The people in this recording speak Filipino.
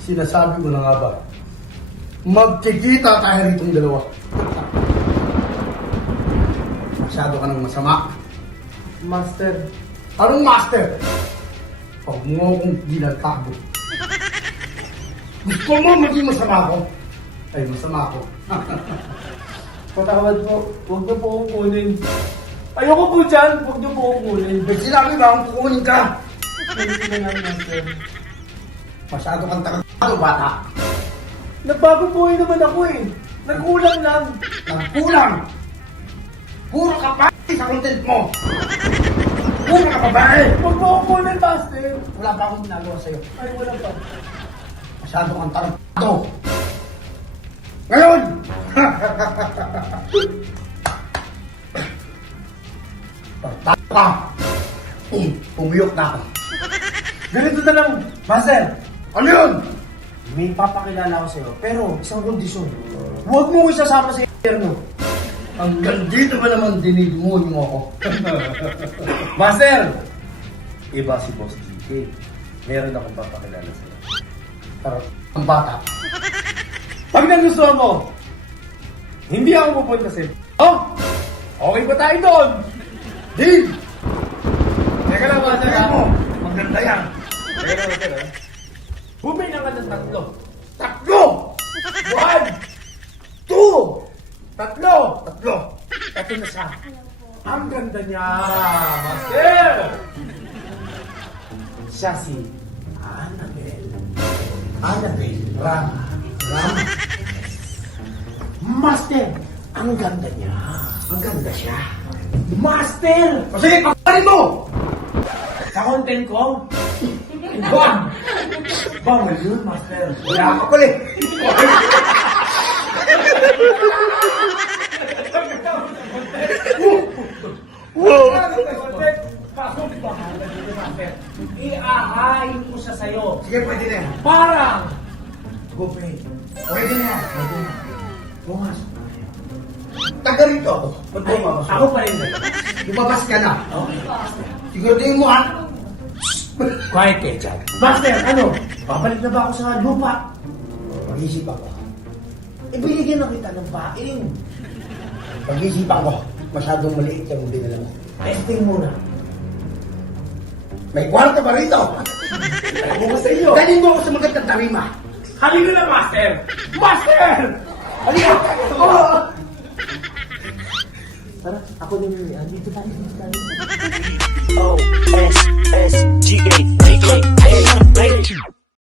Sinasabi ko na nga ba, magkikita tayo ritong dalawa. Masyado ka ng masama. Master. Anong master? Huwag mo akong ginagtago. Gusto mo maging masama ako? Ay, masama ako. Patawad po. Huwag niyo po akong kunin. Ayoko po dyan. Huwag niyo po akong kunin. Sinabi ba akong kukunin ka? Kunin na lang, Master. Masyado kang takatado, bata. Nagbago buhay naman ako eh. Nagkulang lang. Nagkulang. Puro ka pa sa content mo. Puro ka babae. Huwag mo akong kunin, Master. Wala pa akong ginagawa sa'yo. Ay, wala pa. Masyado kang tarantado. Ngayon! Tarantado ka. Pumiyok na ako. Ganito na lang, Master. Ano yun? May papakilala ko sa'yo, pero isang kondisyon. Huwag mo ko isasama sa interno. Hanggang dito ba naman dinigmon mo ako? Master! Iba si Boss GK. Meron akong papakilala sa'yo. Ang bata. Pag nagustuhan mo, hindi ako pupunta sa'yo. Oh! Okay ba tayo doon? Deal! Teka lang, Master. Teka mo, maganda yan. Teka lang, Master. Bumili ka ng tatlo. Tatlo! 1, 2, Tatlo! tatlo. Ito na siya. Ang ganda niya, Master! Siya si Annabelle. Annabelle, Ram. Ram. Master! Ang ganda niya. Ang ganda siya. Master! O sige, pagkarin mo! Sa content ko? Bang! Bawal yun, Master. Wala ka pala eh. Wow! Kaso, bahala dito, Master. Iahain ko siya sa'yo. Sige, pwede na yan. Parang! Gupin. Pwede na yan. Pwede na. Pumasok. Taga rito ako. Ba't Ay, bumabas? ako pa rin. Lumabas ka na. Okay. Siguro tingin mo ha? Quiet kayo dyan. Master, ano? Babalik na ba ako sa lupa? Pag-isipan ko. Ibinigyan na kita ng pain. Pag-isipan ko. Masyadong maliit yung dinala mo. Testing muna. May kwarto pa rito. Ako ba sa iyo? Galing mo ako sa magandang tarima. Halika na, Master! Master! Halika! Oh! Tara, ako din yun. Dito tayo, dito tayo. OSSG